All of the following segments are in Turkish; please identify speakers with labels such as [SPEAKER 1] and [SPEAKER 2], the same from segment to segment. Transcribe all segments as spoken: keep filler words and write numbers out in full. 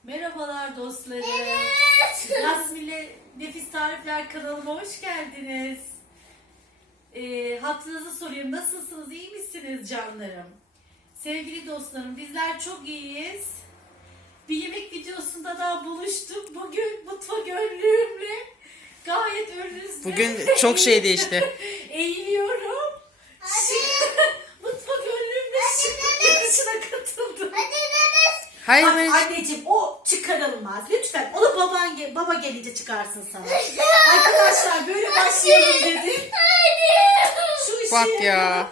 [SPEAKER 1] Merhabalar dostlarım.
[SPEAKER 2] Evet.
[SPEAKER 1] Yasmin'le Nefis Tarifler kanalıma hoş geldiniz. Ee, hatırınızı soruyorum. Nasılsınız? İyi misiniz canlarım? Sevgili dostlarım, bizler çok iyiyiz. Bir yemek videosunda daha buluştuk. Bugün mutfak önlüğümle gayet önünüzde.
[SPEAKER 3] Bugün çok şey değişti.
[SPEAKER 1] Eğiliyorum. Mutfak önlüğümle şıklık yarışına katıldım.
[SPEAKER 3] Hayır
[SPEAKER 1] Bak
[SPEAKER 3] ben...
[SPEAKER 1] anneciğim, o çıkarılmaz. Lütfen onu baban ge- baba gelince çıkarsın sana. Arkadaşlar böyle başlayalım dedik. Şu işi
[SPEAKER 3] Bak ya.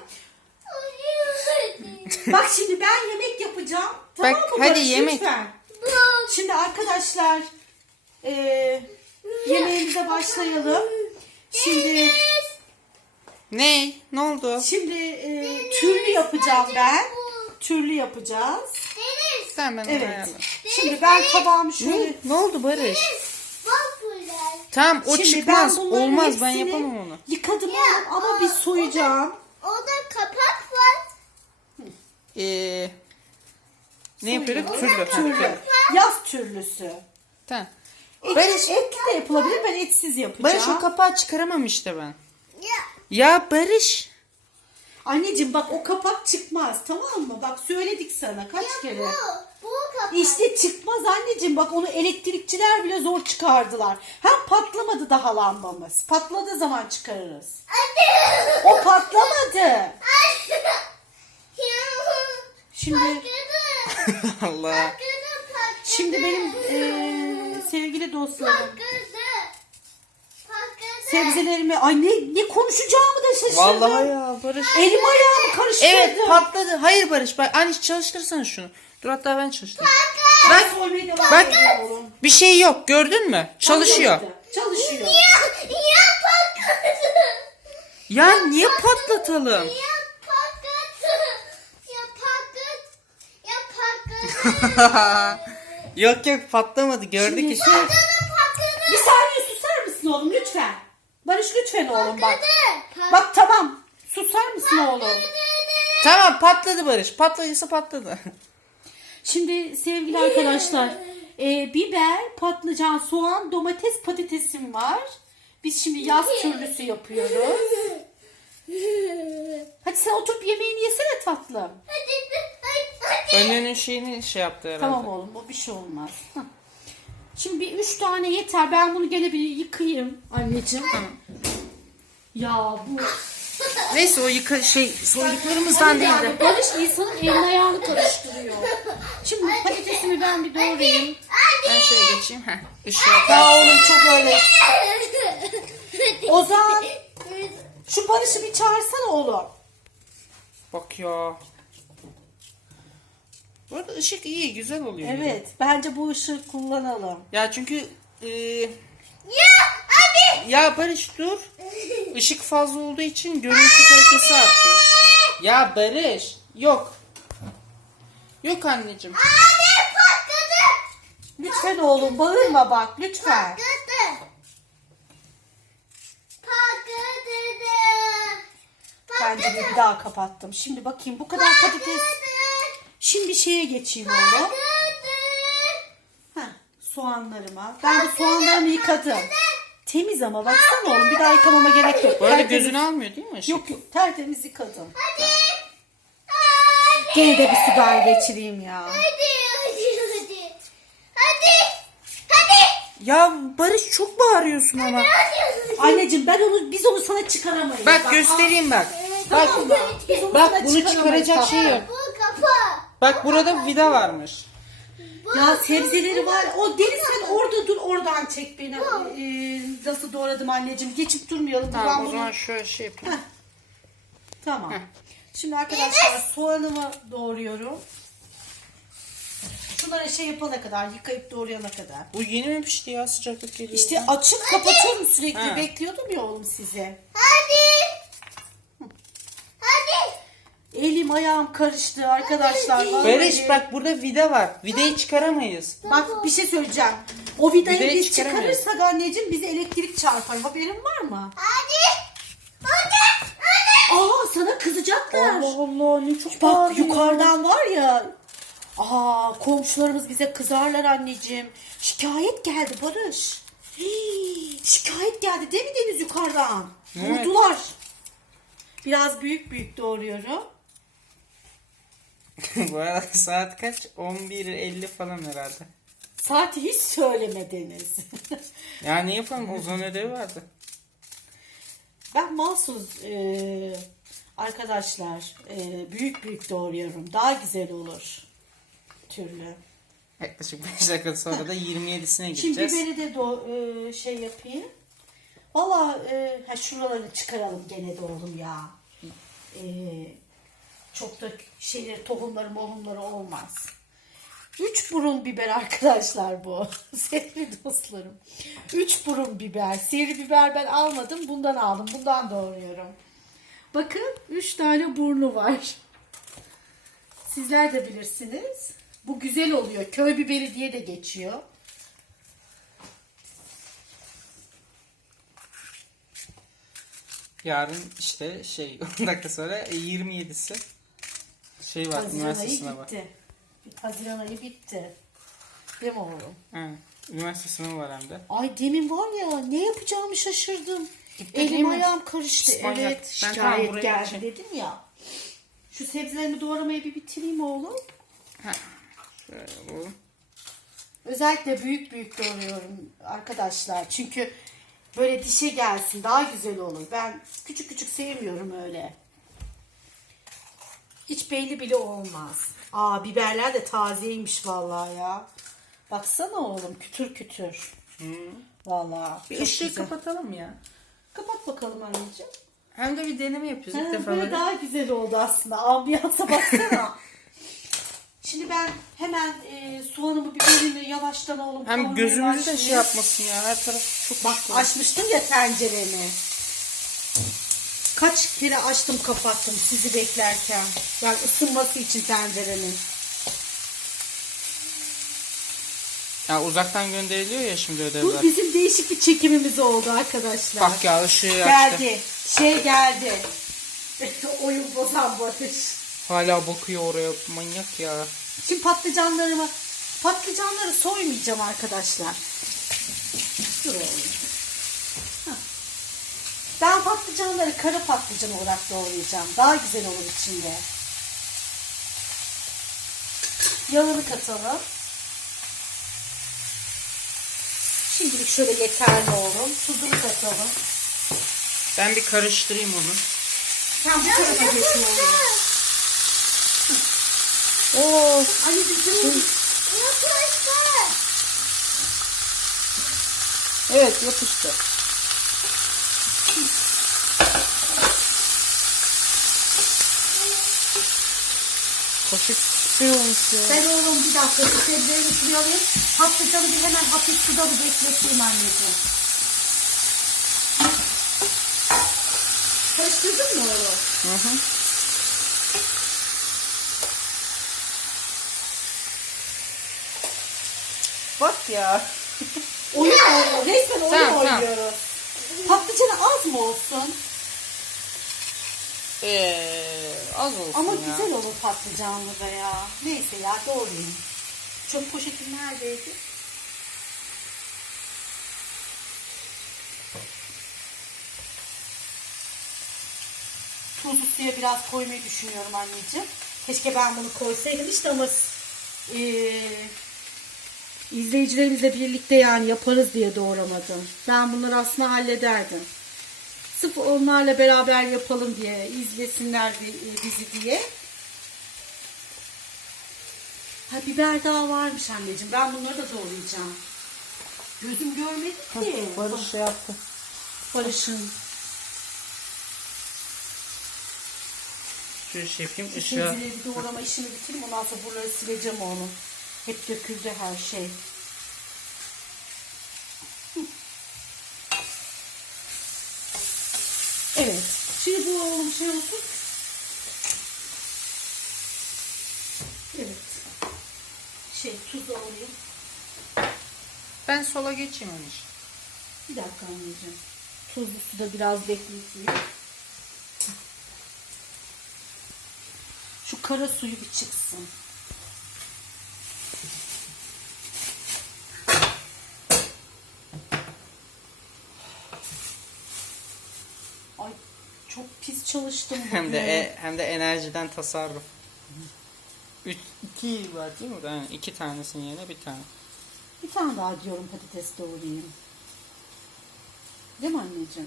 [SPEAKER 1] Bak şimdi ben yemek yapacağım. Tamam
[SPEAKER 3] Bak,
[SPEAKER 1] mı
[SPEAKER 3] hadi
[SPEAKER 1] Barış?
[SPEAKER 3] yemek.
[SPEAKER 1] Lütfen. Şimdi arkadaşlar e, yemeğimize başlayalım. Şimdi
[SPEAKER 3] Ne? Ne oldu?
[SPEAKER 1] şimdi e, türlü yapacağım ben. Türlü yapacağız.
[SPEAKER 3] Sen ben onu
[SPEAKER 1] Evet.
[SPEAKER 3] ayarla.
[SPEAKER 1] Şimdi ben tabağımı şöyle...
[SPEAKER 3] Ne? Ne oldu Barış? Tamam o
[SPEAKER 1] Şimdi
[SPEAKER 3] çıkmaz.
[SPEAKER 1] ben bunların
[SPEAKER 3] Olmaz ben
[SPEAKER 1] hepsini
[SPEAKER 3] yapamam onu.
[SPEAKER 1] Yıkadım onu ama bir soyacağım.
[SPEAKER 2] Orada kapak var.
[SPEAKER 3] Ee, ne yapıyoruz?
[SPEAKER 1] Soyuyorum.
[SPEAKER 3] Türlü.
[SPEAKER 1] Türlü. Yaz türlüsü.
[SPEAKER 3] Tamam.
[SPEAKER 1] Et,
[SPEAKER 3] Barış,
[SPEAKER 1] etli de yapılabilir. Ben etsiz yapacağım.
[SPEAKER 3] Barış o kapağı çıkaramam işte ben.
[SPEAKER 2] Ya.
[SPEAKER 3] Ya Barış.
[SPEAKER 1] Anneciğim bak o kapak çıkmaz, tamam mı? Bak söyledik sana kaç kere.
[SPEAKER 2] Bu, bu kapak.
[SPEAKER 1] İşte çıkmaz anneciğim, bak onu elektrikçiler bile zor çıkardılar. Hem patlamadı daha lambamız. Patladığı zaman çıkarırız.
[SPEAKER 2] Anne.
[SPEAKER 1] O patlamadı. Şimdi
[SPEAKER 2] Patladı.
[SPEAKER 3] Allah.
[SPEAKER 2] Patladı, patladı.
[SPEAKER 1] şimdi benim eee, sevgili dostlarım,
[SPEAKER 2] Patladı. Patladı.
[SPEAKER 1] sebzelerimi, ay ne, ne konuşacağımı da şaşırdım.
[SPEAKER 3] Vallahi ya Barış.
[SPEAKER 1] Elim ayağımı karıştırdım.
[SPEAKER 3] Evet patladı. Hayır Barış. Bak anne çalıştırsana şunu. Dur hatta ben çalıştırayım.
[SPEAKER 1] Ben soymaya devam
[SPEAKER 3] Bak.
[SPEAKER 1] ediyorum.
[SPEAKER 3] Bir şey yok gördün mü? Çalışıyor.
[SPEAKER 1] Çalışıyor.
[SPEAKER 2] Ya, ya patladı.
[SPEAKER 3] Ya niye patlatalım?
[SPEAKER 2] Ya patladı. Ya patladı. Ya patladı.
[SPEAKER 3] Yok yok patlamadı gördük
[SPEAKER 1] Şimdi
[SPEAKER 3] işte.
[SPEAKER 1] sen-
[SPEAKER 2] Patladı,
[SPEAKER 1] Bir
[SPEAKER 2] patladı.
[SPEAKER 1] saniye susar mısın oğlum lütfen? Barış lütfen oğlum bak.
[SPEAKER 2] Patladı.
[SPEAKER 1] Bak tamam. Susar mısın oğlum?
[SPEAKER 3] Tamam patladı Barış. Patladıysa patladı.
[SPEAKER 1] Şimdi sevgili arkadaşlar, e, biber, patlıcan, soğan, domates, patatesim var. Biz şimdi yaz türlüsü yapıyoruz. Hadi sen oturup yemeğini yesene tatlım.
[SPEAKER 3] Önünün şeyini şey yaptı herhalde.
[SPEAKER 1] Tamam oğlum, o bir şey olmaz. Hah. Şimdi bir üç tane yeter. Ben bunu gene bir yıkayayım anneciğim. Ya bu...
[SPEAKER 3] Neyse o yıka şey soyduklarımızdan değildi.
[SPEAKER 1] Yani Barış insanın elini ayağını karıştırıyor. Şimdi patatesimi ben bir doğrayayım.
[SPEAKER 3] Ben şöyle geçeyim. Heh. Işığı
[SPEAKER 1] Ya
[SPEAKER 3] tak.
[SPEAKER 1] oğlum çok öyle. Ozan, şu Barış'ı bir çağırsana oğlum.
[SPEAKER 3] Bak ya. Bu arada ışık iyi güzel oluyor.
[SPEAKER 1] Evet, bence bu ışığı kullanalım.
[SPEAKER 3] Ya çünkü e,
[SPEAKER 2] Ya hadi.
[SPEAKER 3] ya Barış dur. Işık fazla olduğu için görüntü kalitesi artıyor. Ya Barış yok. Yok anneciğim.
[SPEAKER 2] Anne patladı.
[SPEAKER 1] Lütfen oğlum bağırma bak, lütfen.
[SPEAKER 2] Patladı. Patladı.
[SPEAKER 1] Bence de bir daha kapattım. Şimdi bakayım bu kadar patates. Şimdi şeye geçeyim oğlum.
[SPEAKER 2] Patladı.
[SPEAKER 1] Heh, soğanlarıma. Ben bu soğanlarımı yıkadım. Temiz ama baksana oğlum, bir daha yıkamama gerek yok.
[SPEAKER 3] Bu arada
[SPEAKER 1] Tertemiz-
[SPEAKER 3] gözünü almıyor değil mi ışık?
[SPEAKER 1] Yok yok, tertemiz yıkadım.
[SPEAKER 2] Hadi. Hadi.
[SPEAKER 1] Gene de bir sudan geçireyim ya.
[SPEAKER 2] Hadi. Hadi. Hadi. Hadi. Hadi.
[SPEAKER 3] Ya Barış çok bağırıyorsun ama.
[SPEAKER 2] Hadi.
[SPEAKER 1] Anneciğim ben onu, biz onu sana çıkaramayız.
[SPEAKER 3] Bak göstereyim bak. Bak
[SPEAKER 1] Tamam mı? Biz onu
[SPEAKER 3] bak
[SPEAKER 1] sana
[SPEAKER 3] bunu
[SPEAKER 1] çıkaramayız.
[SPEAKER 3] çıkaracak şey yok.
[SPEAKER 2] Bu kapı.
[SPEAKER 3] Bak burada vida varmış.
[SPEAKER 1] Ya sebzeleri var. O Deniz sen orada dur, oradan çek beni. Ee, nasıl doğradım anneciğim. Geçip durmayalım.
[SPEAKER 3] Tamam
[SPEAKER 1] Ben
[SPEAKER 3] o
[SPEAKER 1] bunu-
[SPEAKER 3] zaman şöyle şey yapayım.
[SPEAKER 1] Heh. Tamam. Şimdi arkadaşlar soğanımı doğruyorum. Şunları şey yapana kadar, yıkayıp doğrayana kadar.
[SPEAKER 3] Bu yeni mi pişti ya sıcaklık geliyor.
[SPEAKER 1] İşte açıp kapatıyorum sürekli.
[SPEAKER 3] Ha.
[SPEAKER 1] Bekliyordum ya oğlum size.
[SPEAKER 2] Hadi. Hadi.
[SPEAKER 1] Elim ayağım karıştı arkadaşlar. Vallahi.
[SPEAKER 3] Barış bak burada vida var. Vidayı çıkaramayız.
[SPEAKER 1] Bak bir şey söyleyeceğim. O vidayı
[SPEAKER 3] Vidayı
[SPEAKER 1] biz
[SPEAKER 3] çıkaramayız.
[SPEAKER 1] çıkarırsak anneciğim bize elektrik çarpar. Haberin var mı?
[SPEAKER 2] Hadi. Hadi. Hadi.
[SPEAKER 1] Aa sana kızacaklar.
[SPEAKER 3] Allah Allah ne çok
[SPEAKER 1] Bak
[SPEAKER 3] bağırıyor.
[SPEAKER 1] yukarıdan var ya. Aa, komşularımız bize kızarlar anneciğim. Şikayet geldi Barış. Hii, şikayet geldi değil mi Deniz yukarıdan?
[SPEAKER 3] Evet.
[SPEAKER 1] Vurdular. Biraz büyük büyük doğruyorum.
[SPEAKER 3] Bu arada saat kaç? on bir elli falan herhalde.
[SPEAKER 1] Saati hiç söyleme Deniz.
[SPEAKER 3] Ya ne yapalım? Ozan ödevi vardı.
[SPEAKER 1] Ben mahsus e, arkadaşlar e, büyük büyük doğruyorum. Daha güzel olur. Türlü.
[SPEAKER 3] Yaklaşık beş dakika sonra da yirmi yedisine
[SPEAKER 1] Şimdi
[SPEAKER 3] gideceğiz.
[SPEAKER 1] biberi de do, e, şey yapayım. Valla e, ha şuraları çıkaralım gene de oğlum ya. E, çok da şeyleri tohumları mohumları olmaz. Üç burun biber arkadaşlar bu. Sevgili dostlarım. Üç burun biber. Sivri biber ben almadım. Bundan aldım. Bundan doğruyorum. Bakın üç tane burnu var. Sizler de bilirsiniz. Bu güzel oluyor. Köy biberi diye de geçiyor.
[SPEAKER 3] Yarın işte şey on dakika sonra yirmi yedisi şey var,
[SPEAKER 1] Haziran
[SPEAKER 3] üniversite
[SPEAKER 1] ayı
[SPEAKER 3] sınavı.
[SPEAKER 1] bitti. Haziran ayı bitti. Değil mi oğlum?
[SPEAKER 3] He, üniversite sınavı var hem de.
[SPEAKER 1] Ay demin var ya ne yapacağımı şaşırdım.
[SPEAKER 3] Gitti değil
[SPEAKER 1] Elim
[SPEAKER 3] mi?
[SPEAKER 1] ayağım karıştı.
[SPEAKER 3] Pis manyak.
[SPEAKER 1] Evet
[SPEAKER 3] Ben tamam,
[SPEAKER 1] şikayet
[SPEAKER 3] buraya
[SPEAKER 1] geldi
[SPEAKER 3] geçeyim.
[SPEAKER 1] dedim ya. Şu sebzelerimi doğramayı bir bitireyim oğlum.
[SPEAKER 3] Ha. Şöyle bu.
[SPEAKER 1] Özellikle büyük büyük doğruyorum arkadaşlar. Çünkü böyle dişe gelsin daha güzel olur. Ben küçük küçük sevmiyorum öyle. Hiç belli bile olmaz. Aa biberler de tazeymiş vallahi ya. Baksana oğlum kütür kütür.
[SPEAKER 3] Hı.
[SPEAKER 1] Vallahi
[SPEAKER 3] Bir
[SPEAKER 1] çok
[SPEAKER 3] ışığı
[SPEAKER 1] güzel.
[SPEAKER 3] kapatalım ya.
[SPEAKER 1] Kapat bakalım anneciğim.
[SPEAKER 3] Hem de bir deneme yapıyoruz ilk
[SPEAKER 1] Ha,
[SPEAKER 3] defa
[SPEAKER 1] böyle
[SPEAKER 3] böyle.
[SPEAKER 1] daha güzel oldu aslında. Ambiyansa baksana. Şimdi ben hemen e, soğanımı biberini yavaştan oğlum
[SPEAKER 3] Hem
[SPEAKER 1] kavurmaya
[SPEAKER 3] gözümüzü de
[SPEAKER 1] başlayayım.
[SPEAKER 3] şey yapmasın ya. Her taraf çok
[SPEAKER 1] Bak
[SPEAKER 3] ışıklı.
[SPEAKER 1] açmıştım ya tenceremi. Kaç kere açtım kapattım sizi beklerken. Yani ısınması için tencerenin.
[SPEAKER 3] Ya uzaktan gönderiliyor ya şimdi
[SPEAKER 1] Bu
[SPEAKER 3] ödevler.
[SPEAKER 1] bizim değişik bir çekimimiz oldu arkadaşlar.
[SPEAKER 3] Bak ya ışığı açtı.
[SPEAKER 1] geldi. Şey geldi. Oyun bozan Barış.
[SPEAKER 3] Hala bakıyor oraya, manyak ya.
[SPEAKER 1] Şimdi patlıcanlarımı patlıcanları soymayacağım arkadaşlar. Dur oğlum. Hah. Ben patlıcanları kara patlıcan olarak doğrayacağım. Daha güzel olur içinde. Yağını katalım. Şimdilik şöyle yeterli oğlum. Tuzunu katalım.
[SPEAKER 3] Ben bir karıştırayım onu.
[SPEAKER 1] Sen bu tarafa geçin oğlum.
[SPEAKER 3] Oo.
[SPEAKER 1] Ay bizim
[SPEAKER 2] Yapıştı.
[SPEAKER 3] Evet, yapıştı. Kaşık şey olmuş ya.
[SPEAKER 1] Ben oğlum bir dakika şu sebzeleri şuraya alayım. Patlıcanı bir hemen hafif suda bir bekleteyim anneciğim. Karıştırdın mı oğlum?
[SPEAKER 3] Hı hı. Bak ya.
[SPEAKER 1] Oyun oynuyor. Resmen oyun
[SPEAKER 3] Tamam, tamam.
[SPEAKER 1] oynuyoruz. Patlıcanı az mı olsun?
[SPEAKER 3] Ee, az olsun
[SPEAKER 1] Ama
[SPEAKER 3] ya.
[SPEAKER 1] güzel olur patlıcanlı da ya. Neyse ya doğrayayım. Çöp poşetim neredeydi? Tuzlu suya biraz koymayı düşünüyorum anneciğim. Keşke ben bunu koysaydım işte ama eee izleyicilerimizle birlikte yani yaparız diye doğramadım. Ben bunları aslında hallederdim. Sırf onlarla beraber yapalım diye, izlesinler bizi diye. Ha biber daha varmış anneciğim. Ben bunları da doğrayacağım. Gözüm görmedi ki.
[SPEAKER 3] Barış şey yaptı.
[SPEAKER 1] Barış'ın.
[SPEAKER 3] Şöyle şey yapayım.
[SPEAKER 1] Şu
[SPEAKER 3] Işığa.
[SPEAKER 1] sebzeleri bir doğrama işini bitireyim. Ondan sonra buraları sileceğim onu. Hep döküldü her şey. Evet. Şimdi bu oğlum şey olsun. Evet. Şey tuz alayım.
[SPEAKER 3] Ben sola geçeyim onu.
[SPEAKER 1] Bir dakika anneciğim. Tuzlu suda biraz bekleteyim. Şu kara suyu bir çıksın. çok pis çalıştım bugün.
[SPEAKER 3] Hem de e, hem de enerjiden tasarruf. Üç, iki var değil mi? Yani iki tanesinin yerine bir tane.
[SPEAKER 1] Bir tane daha diyorum patates doğrayayım. Değil mi anneciğim?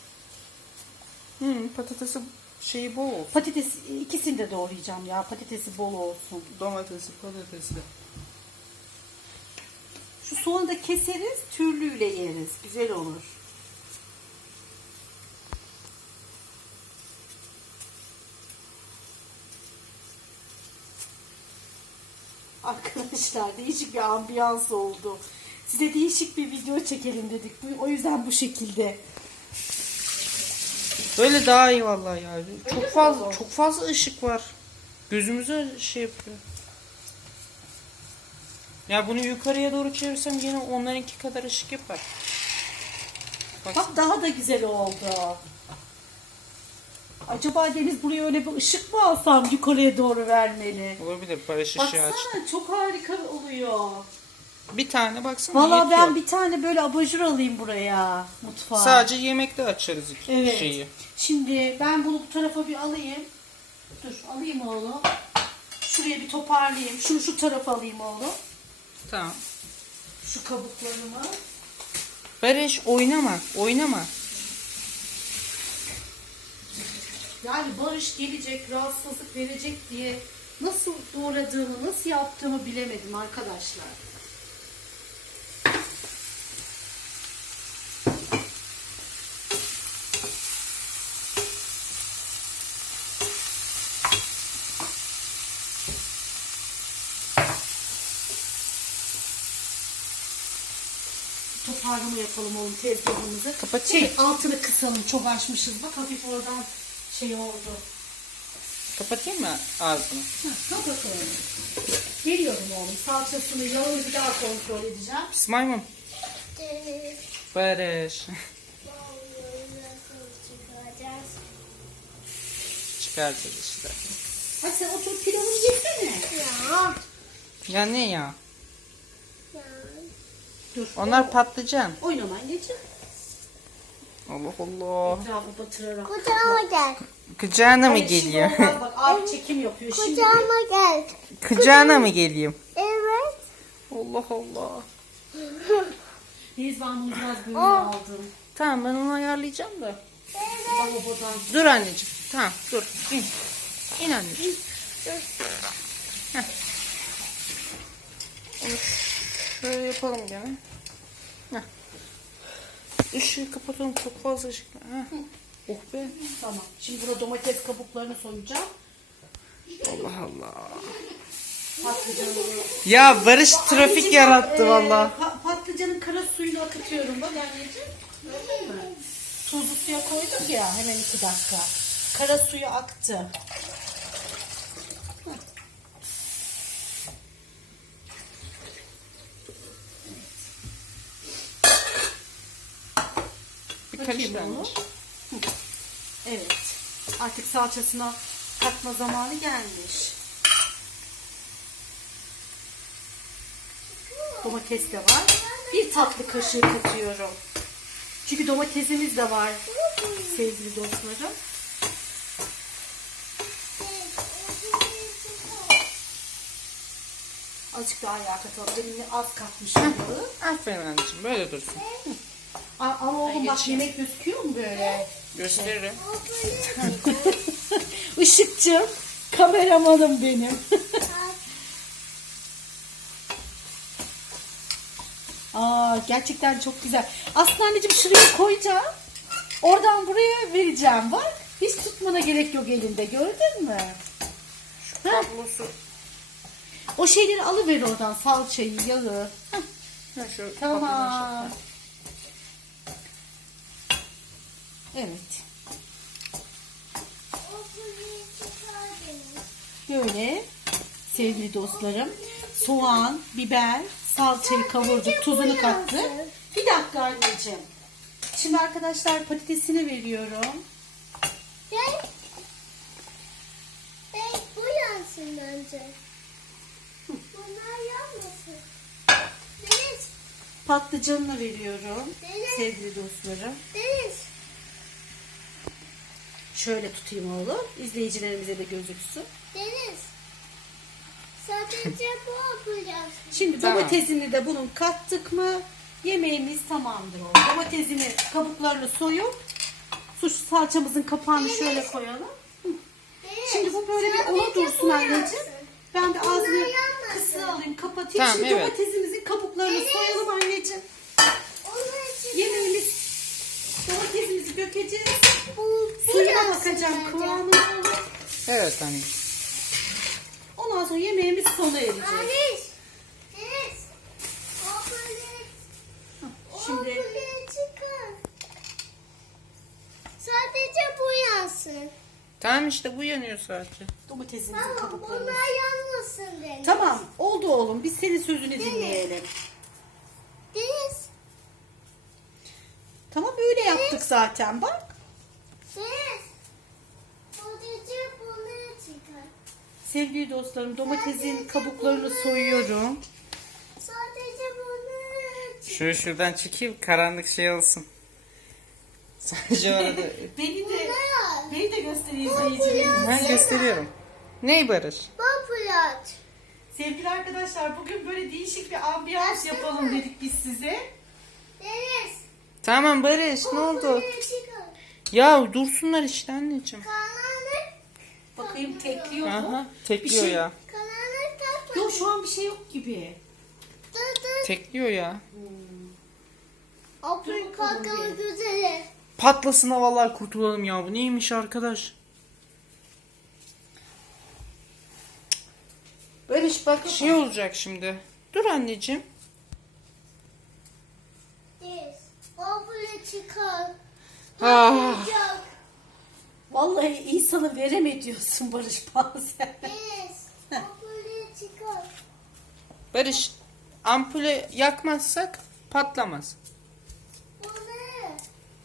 [SPEAKER 3] Hı, patatesi şeyi bol olsun.
[SPEAKER 1] Patates ikisini de doğrayacağım ya. Patatesi bol olsun.
[SPEAKER 3] Domatesi, patatesi.
[SPEAKER 1] Şu soğanı da keseriz, türlüyle yeriz. Güzel olur. Arkadaşlar değişik bir ambiyans oldu. Size değişik bir video çekelim dedik. Bu- O yüzden bu şekilde.
[SPEAKER 3] Böyle daha iyi vallahi ya.
[SPEAKER 1] mi
[SPEAKER 3] Çok fazla
[SPEAKER 1] oldu?
[SPEAKER 3] çok fazla ışık var. Gözümüze şey yapıyor. Ya bunu yukarıya doğru çevirsem yine onlarınki kadar ışık yapar. Bak,
[SPEAKER 1] Bak daha da güzel oldu. Acaba Deniz buraya öyle bir ışık mı alsam yukarıya doğru vermeli?
[SPEAKER 3] olabilir. Barış ışığı açtı.
[SPEAKER 1] Baksana çok harika oluyor.
[SPEAKER 3] Bir tane baksana
[SPEAKER 1] Valla
[SPEAKER 3] yetiyor.
[SPEAKER 1] ben bir tane böyle abajur alayım buraya mutfağa.
[SPEAKER 3] Sadece yemekte açarız iki
[SPEAKER 1] Evet.
[SPEAKER 3] şeyi.
[SPEAKER 1] Şimdi ben bunu bu tarafa bir alayım. Dur alayım oğlum. Şuraya bir toparlayayım. Şunu şu tarafa alayım oğlum.
[SPEAKER 3] Tamam.
[SPEAKER 1] Şu kabuklarımı.
[SPEAKER 3] Barış oynama, oynama.
[SPEAKER 1] Yani Barış gelecek, rahatsızlık verecek diye nasıl doğradığımı, nasıl yaptığımı bilemedim arkadaşlar. Toparlama yapalım oğlum tezgahımızı.
[SPEAKER 3] Kapatayım
[SPEAKER 1] Şey, altını kısalım. Çok açmışız. Bak hafif oradan şey oldu.
[SPEAKER 3] Kapatayım mı ağzını?
[SPEAKER 1] Heh, kapatalım. Geliyorum oğlum. Salçasını, yağını bir daha kontrol edeceğim.
[SPEAKER 3] Pis maymun.
[SPEAKER 2] Deniz.
[SPEAKER 3] Barış.
[SPEAKER 2] Vallahi nasıl çıkacağız?
[SPEAKER 3] Çıkartacağız işte.
[SPEAKER 1] Hadi sen otur pilavını yesene.
[SPEAKER 2] Ya.
[SPEAKER 3] Ya ne ya?
[SPEAKER 2] Ya.
[SPEAKER 1] Dur.
[SPEAKER 3] Onlar patlıcan.
[SPEAKER 1] Oynama anneciğim.
[SPEAKER 3] Allah Allah.
[SPEAKER 1] Etrafı batırarak.
[SPEAKER 2] Kucağıma gel.
[SPEAKER 3] Kucağına mı
[SPEAKER 1] Hayır, şimdi
[SPEAKER 3] geliyor?
[SPEAKER 1] oradan bak abi çekim yapıyor. Şimdi
[SPEAKER 2] Kucağıma gel.
[SPEAKER 3] Kucağına mı geleyim?
[SPEAKER 2] Evet.
[SPEAKER 3] Allah Allah.
[SPEAKER 1] Deniz ben bunu biraz böyle
[SPEAKER 2] Aa.
[SPEAKER 1] aldım.
[SPEAKER 3] Tamam ben onu ayarlayacağım da.
[SPEAKER 1] Lavabodan.
[SPEAKER 3] Dur anneciğim. Tamam dur. İn. İn anneciğim. Heh. Onu şöyle yapalım gene. Heh. Işığı kapatalım çok fazla ışık. Heh. Oh be.
[SPEAKER 1] Tamam. Şimdi burada domates kabuklarını soyacağım.
[SPEAKER 3] Allah Allah.
[SPEAKER 1] Patlıcanı.
[SPEAKER 3] Ya Barış trafik
[SPEAKER 1] Anneciğim,
[SPEAKER 3] yarattı
[SPEAKER 1] e,
[SPEAKER 3] valla.
[SPEAKER 1] pa- patlıcanın kara suyunu akıtıyorum bak anneciğim. Gördün mü? Tuzlu suya koyduk ya hemen iki dakika. Kara suyu aktı.
[SPEAKER 3] Bir
[SPEAKER 1] Bakayım
[SPEAKER 3] karıştır
[SPEAKER 1] onu.
[SPEAKER 3] anneciğim.
[SPEAKER 1] Evet. Artık salçasına katma zamanı gelmiş. Domates de var. Bir tatlı kaşığı katıyorum. Çünkü domatesimiz de var sevgili dostlarım. Azıcık daha yağ katalım. Demin az katmışım yağı.
[SPEAKER 3] Aferin anneciğim böyle dursun.
[SPEAKER 1] Aa, Ama oğlum bak yemek gözüküyor mu böyle?
[SPEAKER 3] Gösteririm.
[SPEAKER 1] Işıkçı, kameramanım benim. Aa, gerçekten çok güzel. Aslında anneciğim şuraya koyacağım. Oradan buraya vereceğim. Bak hiç tutmana gerek yok elinde. Gördün mü?
[SPEAKER 3] Şu kablosu.
[SPEAKER 1] O şeyleri alıver oradan. Salçayı, yağı. Heh,
[SPEAKER 3] Ha, şu
[SPEAKER 1] tamam. Evet. Böyle sevgili dostlarım. Soğan, biber, salçayı kavurduk, tuzunu kattık. Bir dakika anneciğim. Şimdi arkadaşlar patatesini veriyorum.
[SPEAKER 2] Gel. Hey, bu yansın bence. Bunlar yanmasın. Deniz.
[SPEAKER 1] Patlıcanını veriyorum
[SPEAKER 2] Deniz.
[SPEAKER 1] sevgili dostlarım.
[SPEAKER 2] Deniz.
[SPEAKER 1] Şöyle tutayım oğlum. İzleyicilerimize de gözüksün.
[SPEAKER 2] Deniz. Sadece bu yapacağız.
[SPEAKER 1] Şimdi
[SPEAKER 3] Tamam.
[SPEAKER 1] domatesini de bunun kattık mı yemeğimiz tamamdır oğlum. Domatesini kabuklarını soyup su salçamızın kapağını şöyle koyalım.
[SPEAKER 2] Deniz,
[SPEAKER 1] Şimdi bu böyle bir
[SPEAKER 2] sadece
[SPEAKER 1] ona dursun
[SPEAKER 2] bu
[SPEAKER 1] anneciğim.
[SPEAKER 2] yansın.
[SPEAKER 1] Ben de ağzını
[SPEAKER 2] yanmasın.
[SPEAKER 1] kısığı alayım kapatayım.
[SPEAKER 3] Tamam,
[SPEAKER 1] Şimdi
[SPEAKER 3] evet.
[SPEAKER 1] domatesimizin kabuklarını
[SPEAKER 2] Evet.
[SPEAKER 1] soyalım anneciğim.
[SPEAKER 2] Onun için
[SPEAKER 1] Yemeğimiz domatesimizi dökeceğiz.
[SPEAKER 2] bu, bu
[SPEAKER 1] Suyuna
[SPEAKER 2] yansın
[SPEAKER 1] bakacağım
[SPEAKER 2] bence.
[SPEAKER 3] Şey
[SPEAKER 1] kıvamına.
[SPEAKER 3] Evet anne.
[SPEAKER 1] Ondan sonra yemeğimiz sona erecek.
[SPEAKER 2] Deniz. Deniz. O böyle, o
[SPEAKER 1] Şimdi
[SPEAKER 2] böyle çıkar. Sadece bu yansın.
[SPEAKER 3] Tamam işte bu yanıyor sadece.
[SPEAKER 1] domatesimizin
[SPEAKER 2] Tamam
[SPEAKER 1] kabuklarını.
[SPEAKER 2] bunlar yanmasın Deniz.
[SPEAKER 1] Tamam oldu oğlum biz senin sözünü dinleyelim.
[SPEAKER 2] Deniz.
[SPEAKER 1] Tamam böyle yaptık zaten bak.
[SPEAKER 2] Deniz. Sadece bunları çıkar.
[SPEAKER 1] Sevgili dostlarım domatesin kabuklarını soyuyorum.
[SPEAKER 2] Sadece bunları çıkar.
[SPEAKER 3] Şöyle şuradan çekeyim karanlık şey olsun. Sadece orada.
[SPEAKER 1] Beni de
[SPEAKER 2] Bunlar.
[SPEAKER 1] beni de göstereyim izleyicilerimize.
[SPEAKER 3] Ben gösteriyorum. Ney Barış?
[SPEAKER 2] Bu plat.
[SPEAKER 1] Sevgili arkadaşlar bugün böyle değişik bir ambiyans yapalım dedik biz size.
[SPEAKER 2] Deniz.
[SPEAKER 3] Tamam Barış ne oldu?
[SPEAKER 2] Bunları çıkar.
[SPEAKER 3] Ya dursunlar işte anneciğim.
[SPEAKER 2] Karanlık.
[SPEAKER 1] Bakayım tekliyor mu?
[SPEAKER 3] Aha tekliyor
[SPEAKER 1] Bir şey-
[SPEAKER 3] ya.
[SPEAKER 2] Karanlık takma.
[SPEAKER 1] Yok şu an bir şey yok gibi.
[SPEAKER 2] Dur dur.
[SPEAKER 3] Tekliyor ya.
[SPEAKER 2] Abla
[SPEAKER 1] Dur bakalım
[SPEAKER 2] kalkalı
[SPEAKER 1] bir.
[SPEAKER 2] güzeli.
[SPEAKER 3] Patlasın havalar kurtulalım ya. Bu neymiş arkadaş? Barış bak şey olacak şimdi. Dur anneciğim.
[SPEAKER 2] Deniz. Abla çıkar.
[SPEAKER 3] Ah.
[SPEAKER 2] Patlayacak.
[SPEAKER 1] Vallahi insanı verem ediyorsun Barış bazen.
[SPEAKER 2] Deniz. Abla çıkar.
[SPEAKER 3] Barış ampulü yakmazsak patlamaz.
[SPEAKER 2] Bunlar.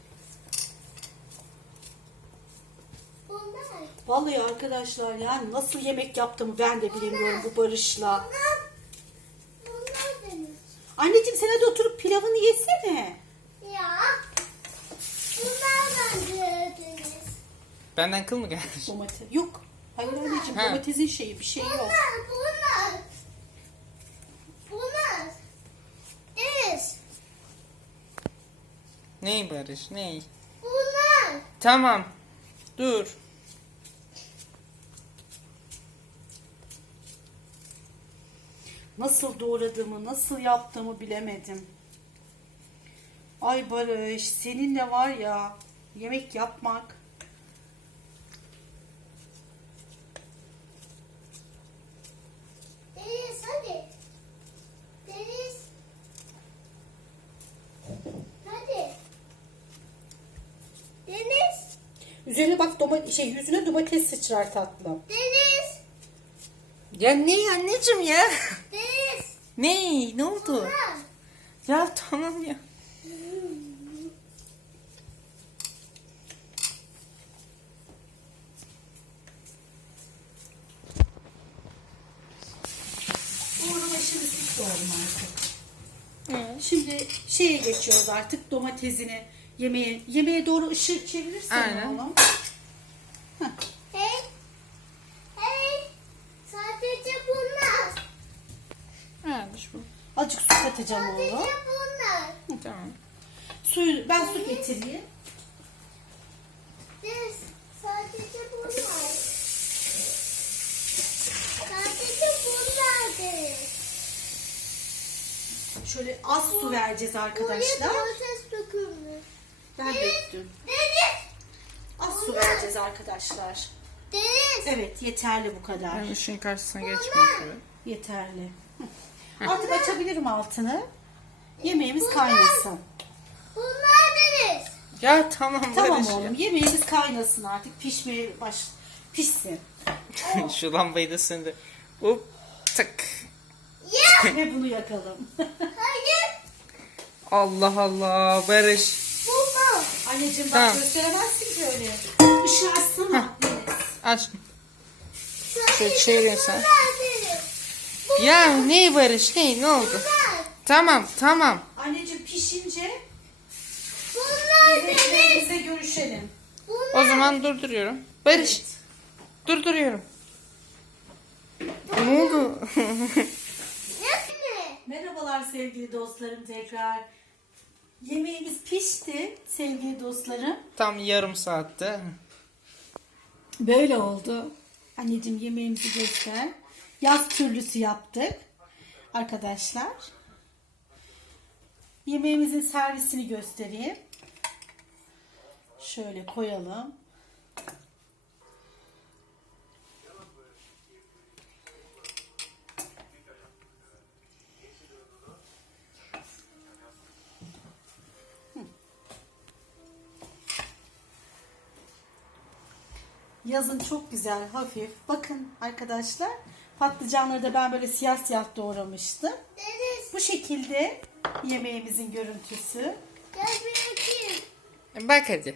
[SPEAKER 2] Bunlar.
[SPEAKER 1] Vallahi arkadaşlar yani nasıl yemek yaptığımı ben de bilemiyorum bu Barış'la.
[SPEAKER 2] Bunlar. Bunlar Deniz.
[SPEAKER 1] Anneciğim sen hadi oturup pilavını yesene.
[SPEAKER 2] Ya. Bunlar bence Deniz.
[SPEAKER 3] Benden kıl mı gelmiş?
[SPEAKER 1] Domates. Yok. Hayır anneciğim
[SPEAKER 3] Ha.
[SPEAKER 1] domatesin şeyi bir şey yok.
[SPEAKER 2] Bunlar. Bunlar. Bunlar. Deniz.
[SPEAKER 3] Ney Barış ney?
[SPEAKER 2] Bunlar.
[SPEAKER 3] Tamam. Dur.
[SPEAKER 1] Nasıl doğradığımı, nasıl yaptığımı bilemedim. Ay Barış, seninle var ya yemek yapmak.
[SPEAKER 2] Deniz hadi. Deniz. Hadi. Deniz.
[SPEAKER 1] Üzerine bak doma şey yüzüne domates sıçrar tatlım.
[SPEAKER 2] Deniz.
[SPEAKER 3] Ya ney anneciğim ya?
[SPEAKER 2] Deniz.
[SPEAKER 3] Ney? Ne oldu?
[SPEAKER 2] Ha.
[SPEAKER 3] Ya tamam ya.
[SPEAKER 1] Uğur'un aşırı süt doğrum artık.
[SPEAKER 3] Hı.
[SPEAKER 1] Şimdi şeye geçiyoruz artık domatesini yemeğe yemeğe doğru ışık çevirirsen
[SPEAKER 3] Aynen.
[SPEAKER 1] oğlum.
[SPEAKER 2] Hey. Hey. Sadece bunlar.
[SPEAKER 3] Ha, bu.
[SPEAKER 1] Azıcık su katacağım
[SPEAKER 2] Sadece
[SPEAKER 1] oğlum.
[SPEAKER 2] bunlar.
[SPEAKER 3] Tamam.
[SPEAKER 1] Suyu ben su getireyim.
[SPEAKER 2] Deniz. Sadece bunlar. Sadece bunlar Deniz.
[SPEAKER 1] Şöyle az su vereceğiz
[SPEAKER 2] Buraya
[SPEAKER 1] arkadaşlar.
[SPEAKER 2] domates dökülmüş.
[SPEAKER 1] Ben döktüm.
[SPEAKER 2] Deniz.
[SPEAKER 1] Az su vereceğiz arkadaşlar.
[SPEAKER 2] Deniz.
[SPEAKER 1] Evet yeterli bu kadar.
[SPEAKER 3] Ben ışığın karşısına geçmeyeyim şöyle.
[SPEAKER 1] Yeterli. Hı. Artık açabilirim altını. Yemeğimiz kaynasın.
[SPEAKER 2] Bunlar Deniz.
[SPEAKER 3] Ya tamam
[SPEAKER 1] Tamam
[SPEAKER 3] Barış
[SPEAKER 1] oğlum yemeğimiz kaynasın artık. Pişmeye baş pişsin.
[SPEAKER 3] ya. Şu lambayı da söndür. Hop tık.
[SPEAKER 2] Ya.
[SPEAKER 1] Ve bunu yakalım.
[SPEAKER 2] Hayır.
[SPEAKER 3] Allah Allah Barış.
[SPEAKER 2] Bunlar.
[SPEAKER 1] Anneciğim bak
[SPEAKER 3] Tamam.
[SPEAKER 1] gösteremezsin ki öyle. Işığı açsana.
[SPEAKER 3] Aç.
[SPEAKER 2] Sadece
[SPEAKER 3] Şöyle çeviriyorsun.
[SPEAKER 2] bunlar Deniz.
[SPEAKER 3] Ya ne Barış ne ne oldu?
[SPEAKER 2] Bunlar.
[SPEAKER 3] Tamam tamam.
[SPEAKER 1] Anneciğim pişince
[SPEAKER 2] Bunlar Deniz.
[SPEAKER 1] yemeklerimize görüşelim.
[SPEAKER 3] O zaman durduruyorum. Barış,
[SPEAKER 1] Evet.
[SPEAKER 3] durduruyorum. Ne oldu?
[SPEAKER 2] Nasıl?
[SPEAKER 1] Merhabalar sevgili dostlarım tekrar. Yemeğimiz pişti sevgili dostlarım.
[SPEAKER 3] Tam yarım saatte.
[SPEAKER 1] Böyle oldu. Anneciğim yemeğimizi göster. Yaz türlüsü yaptık arkadaşlar. Yemeğimizin servisini göstereyim. Şöyle koyalım. Yazın çok güzel, hafif. Bakın arkadaşlar, patlıcanları da ben böyle siyah siyah doğramıştım.
[SPEAKER 2] Deniz.
[SPEAKER 1] Bu şekilde yemeğimizin görüntüsü.
[SPEAKER 2] Gel bir bakayım.
[SPEAKER 3] Bak hadi.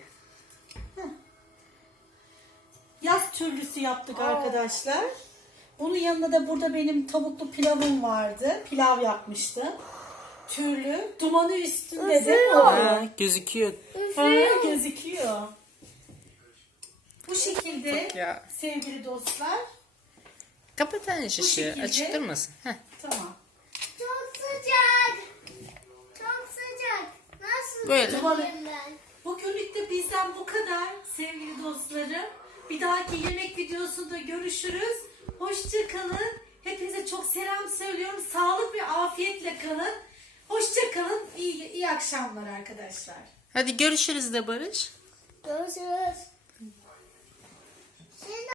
[SPEAKER 1] Yaz türlüsü yaptık arkadaşlar. Bunun yanında da burada benim tavuklu pilavım vardı. Pilav yapmıştım. Türlü. Dumanı üstünde de o.
[SPEAKER 3] Ha, gözüküyor.
[SPEAKER 1] Ha, gözüküyor. Bu şekilde
[SPEAKER 3] Ya.
[SPEAKER 1] sevgili dostlar.
[SPEAKER 3] Kapat anne şişeyi.
[SPEAKER 1] şekilde-
[SPEAKER 3] Açık durmasın. Heh.
[SPEAKER 1] Tamam.
[SPEAKER 2] Çok sıcak. Çok sıcak. Nasıl
[SPEAKER 3] Böyle.
[SPEAKER 2] yiyeyim ben?
[SPEAKER 1] Bugünlük de bizden bu kadar sevgili dostlarım. Bir dahaki yemek videosunda görüşürüz. Hoşça kalın. Hepinize çok selam söylüyorum. Sağlık ve afiyetle kalın. Hoşça kalın. İyi, iyi akşamlar arkadaşlar.
[SPEAKER 3] Hadi görüşürüz de Barış.
[SPEAKER 2] Görüşürüz.